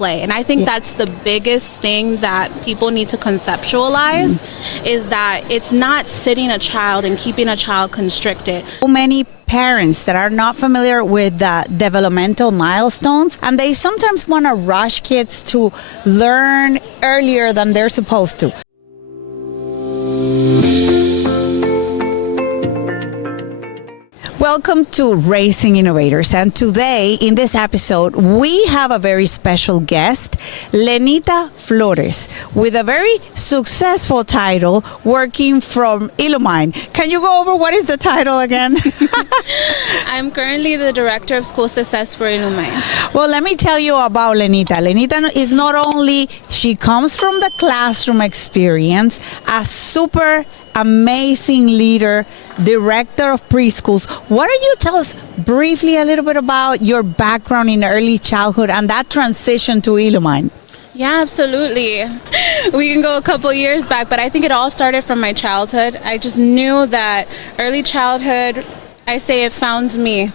play. And I think that's the biggest thing that people need to conceptualize is that it's not sitting a child and keeping a child constricted. So many parents that are not familiar with the developmental milestones, and they sometimes want to rush kids to learn earlier than they're supposed to. Welcome to Raising Innovators, and today in this episode we have a very special guest, Lenita Flores, with a very successful title, working from Illumine. Can you go over what is the title again? I'm currently the Director of School Success for Illumine. Well, let me tell you about Lenita. Lenita is not only, she comes from the classroom experience, a super amazing leader, director of preschools. Why don't you tell us briefly a little bit about your background in early childhood and that transition to Illumine? Yeah, absolutely. We can go a couple years back, but I think it all started from my childhood. I just knew that early childhood, I say it found me.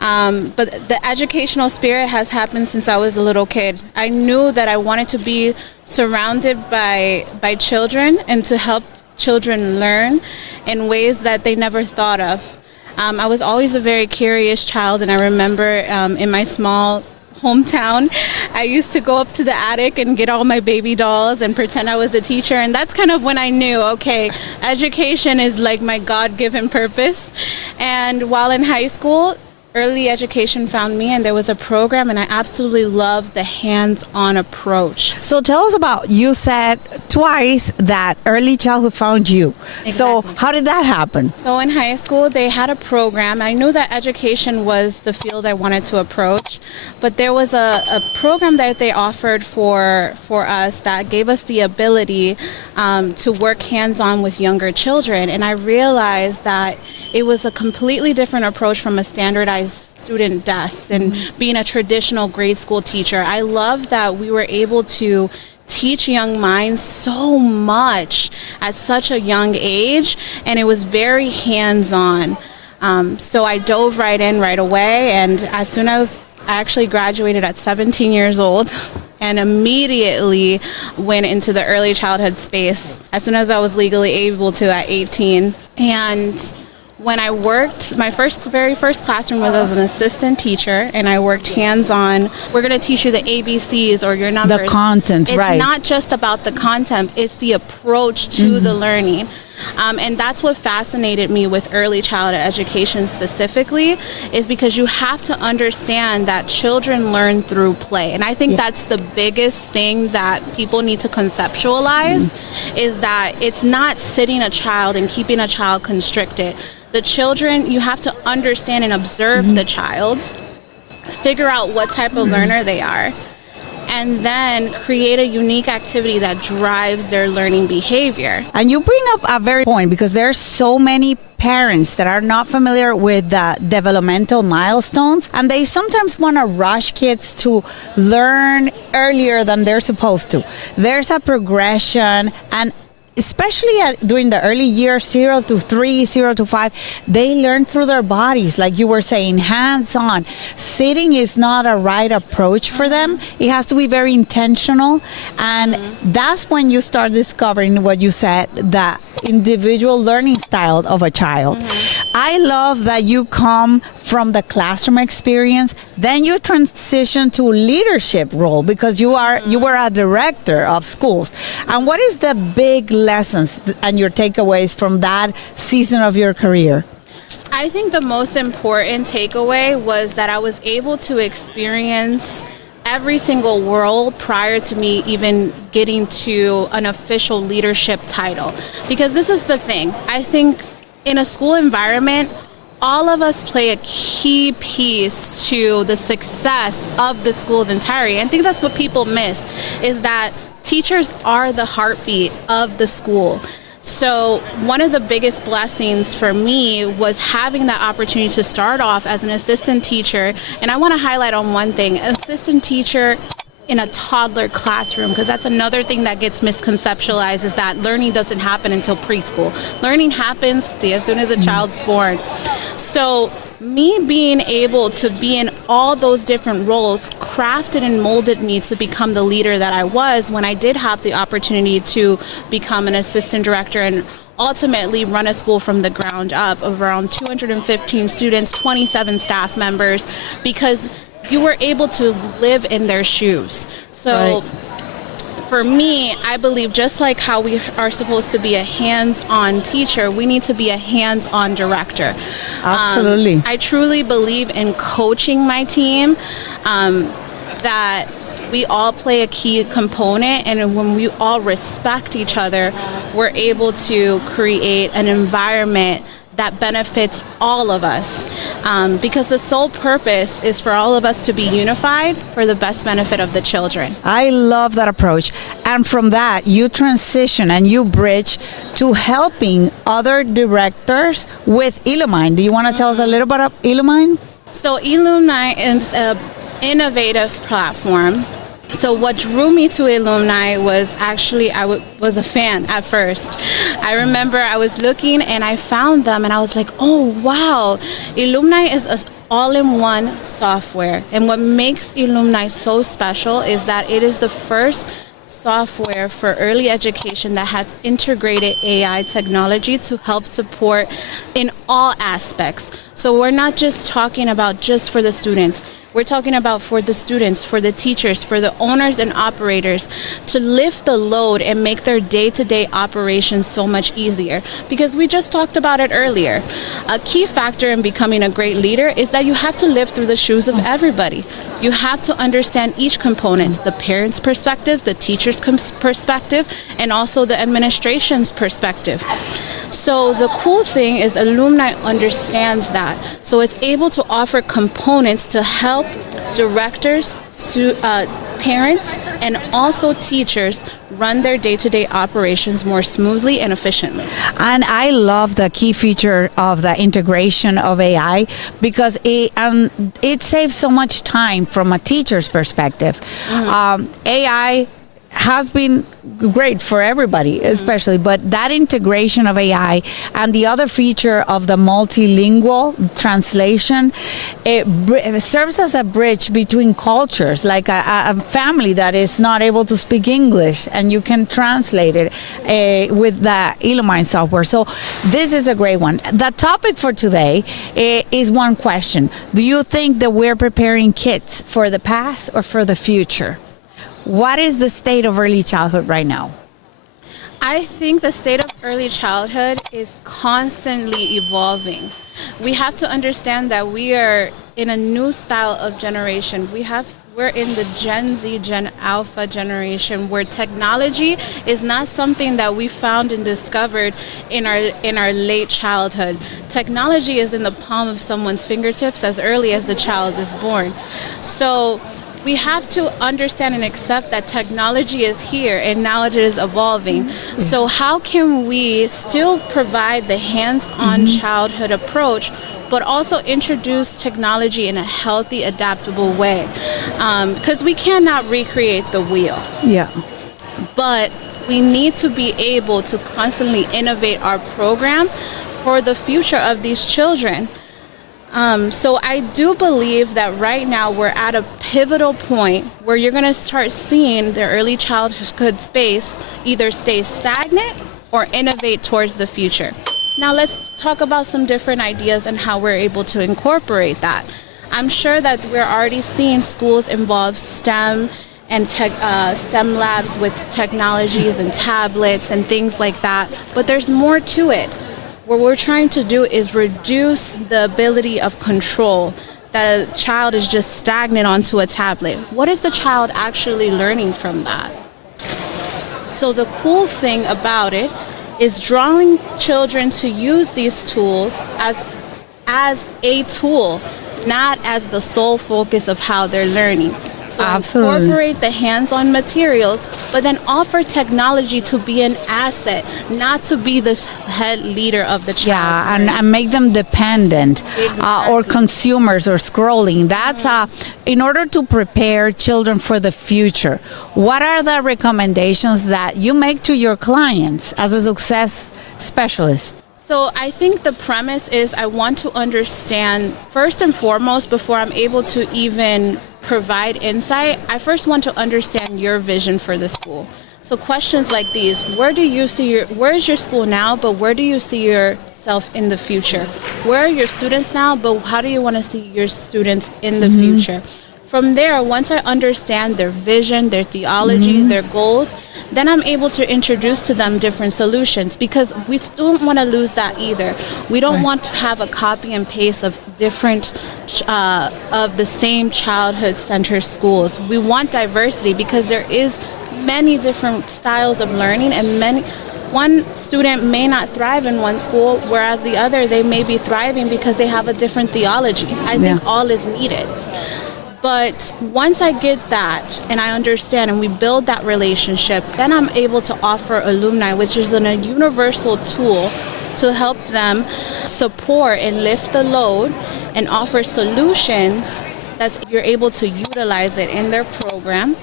But the educational spirit has happened since I was a little kid. I knew that I wanted to be surrounded by children and to help children learn in ways that they never thought of. I was always a very curious child, and I remember in my small hometown, I used to go up to the attic and get all my baby dolls and pretend I was the teacher, and that's kind of when I knew, okay, education is like my God-given purpose. And while in high school, early education found me, and there was a program, and I absolutely loved the hands-on approach. So tell us about, you said twice that early childhood found you. Exactly. So how did that happen? So in high school, they had a program. I knew that education was the field I wanted to approach, but there was a program that they offered for us that gave us the ability to work hands-on with younger children. And I realized that it was a completely different approach from a standardized student desk and being a traditional grade school teacher. I love that we were able to teach young minds so much at such a young age, and it was very hands-on. So I dove right in right away, and as soon as I actually graduated at 17 years old and immediately went into the early childhood space as soon as I was legally able to at 18. And when I worked, my very first classroom was as an assistant teacher, and I worked hands-on. We're going to teach you the ABCs or your numbers. The content, right. It's not just about the content, it's the approach to the learning. And that's what fascinated me with early childhood education specifically, is because you have to understand that children learn through play. And I think that's the biggest thing that people need to conceptualize, is that it's not sitting a child and keeping a child constricted. The children, you have to understand and observe the child, figure out what type of learner they are, and then create a unique activity that drives their learning behavior. And you bring up a very point, because there are so many parents that are not familiar with the developmental milestones, and they sometimes want to rush kids to learn earlier than they're supposed to. There's a progression, and especially during the early years, 0 to 3, 0 to 5, they learn through their bodies, like you were saying, hands-on. Sitting is not a right approach for them. It has to be very intentional, and that's when you start discovering what you said, the individual learning style of a child. I love that you come from the classroom experience, then you transition to leadership role, because you were a director of schools. And what is the big lessons and your takeaways from that season of your career? I think the most important takeaway was that I was able to experience every single role prior to me even getting to an official leadership title. Because this is the thing, I think in a school environment, all of us play a key piece to the success of the school's entirety. I think that's what people miss, is that teachers are the heartbeat of the school. So one of the biggest blessings for me was having that opportunity to start off as an assistant teacher. And I want to highlight on one thing, assistant teacher in a toddler classroom, because that's another thing that gets misconceptualized, is that learning doesn't happen until preschool. Learning happens as soon as a child's born. So me being able to be in all those different roles crafted and molded me to become the leader that I was when I did have the opportunity to become an assistant director and ultimately run a school from the ground up of around 215 students, 27 staff members, because you were able to live in their shoes. So for me, I believe just like how we are supposed to be a hands-on teacher, we need to be a hands-on director. Absolutely. I truly believe in coaching my team, that we all play a key component, and when we all respect each other, we're able to create an environment that benefits all of us, because the sole purpose is for all of us to be unified for the best benefit of the children. I love that approach. And from that, you transition and you bridge to helping other directors with Illumine. Do you want to tell us a little bit about Illumine? So Illumine is an innovative platform. So what drew me to Illumine was actually I was a fan at first. I remember I was looking and I found them and I was like, oh wow, Illumine is an all-in-one software. And what makes Illumine so special is that it is the first software for early education that has integrated AI technology to help support in all aspects. So we're not just talking about just for the students. We're talking about for the students, for the teachers, for the owners and operators to lift the load and make their day-to-day operations so much easier. Because we just talked about it earlier. A key factor in becoming a great leader is that you have to live through the shoes of everybody. You have to understand each component, the parent's perspective, the teacher's perspective, and also the administration's perspective. So the cool thing is Illumine understands that. So it's able to offer components to help directors, parents, and also teachers run their day-to-day operations more smoothly and efficiently. And I love the key feature of the integration of AI because it saves so much time from a teacher's perspective. AI has been great for everybody, especially, but that integration of AI and the other feature of the multilingual translation, it serves as a bridge between cultures, like a family that is not able to speak English, and you can translate it with the Illumine software. So this is a great one. The topic for today is one question. Do you think that we're preparing kids for the past or for the future? What is the state of early childhood right now? I think the state of early childhood is constantly evolving. We have to understand that we are in a new style of generation. We're in the Gen Z, Gen Alpha generation, where technology is not something that we found and discovered in our late childhood. Technology is in the palm of someone's fingertips as early as the child is born. So we have to understand and accept that technology is here and now it is evolving. So how can we still provide the hands-on childhood approach, but also introduce technology in a healthy, adaptable way? Because we cannot recreate the wheel. Yeah. But we need to be able to constantly innovate our program for the future of these children. So I do believe that right now we're at a pivotal point where you're going to start seeing the early childhood space either stay stagnant or innovate towards the future. Now let's talk about some different ideas and how we're able to incorporate that. I'm sure that we're already seeing schools involve STEM and STEM labs with technologies and tablets and things like that, but there's more to it. What we're trying to do is reduce the ability of control, that a child is just stagnant onto a tablet. What is the child actually learning from that? So the cool thing about it is drawing children to use these tools as a tool, not as the sole focus of how they're learning. So Absolutely. Incorporate the hands-on materials, but then offer technology to be an asset, not to be the head leader of the child. Yeah, and make them dependent or consumers or scrolling. That's in order to prepare children for the future. What are the recommendations that you make to your clients as a success specialist? So I think the premise is I want to understand, first and foremost, before I'm able to even provide insight, I first want to understand your vision for the school. So questions like these: where is your school now, but where do you see yourself in the future? Where are your students now, but how do you want to see your students in the future? From there, once I understand their vision, their theology, their goals, then I'm able to introduce to them different solutions, because we still don't want to lose that either. We don't want to have a copy and paste of different of the same childhood-centered schools. We want diversity, because there is many different styles of learning, and one student may not thrive in one school, whereas the other, they may be thriving because they have a different theology. I think all is needed. But once I get that and I understand and we build that relationship, then I'm able to offer alumni, which is a universal tool to help them support and lift the load and offer solutions that you're able to utilize it in their program,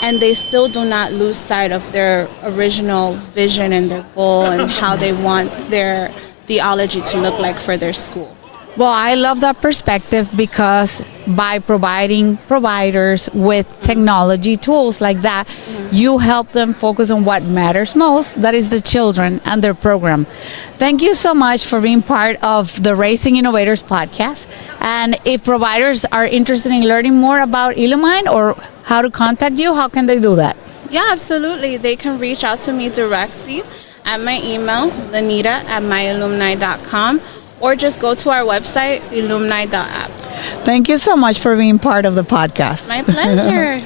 and they still do not lose sight of their original vision and their goal and how they want their theology to look like for their school. Well, I love that perspective, because by providing providers with technology tools like that, you help them focus on what matters most, that is the children and their program. Thank you so much for being part of the Raising Innovators podcast. And if providers are interested in learning more about Illumine or how to contact you, how can they do that? Yeah, absolutely. They can reach out to me directly at my email, lenita@myalumni.com, or just go to our website, illumni.app. Thank you so much for being part of the podcast. My pleasure.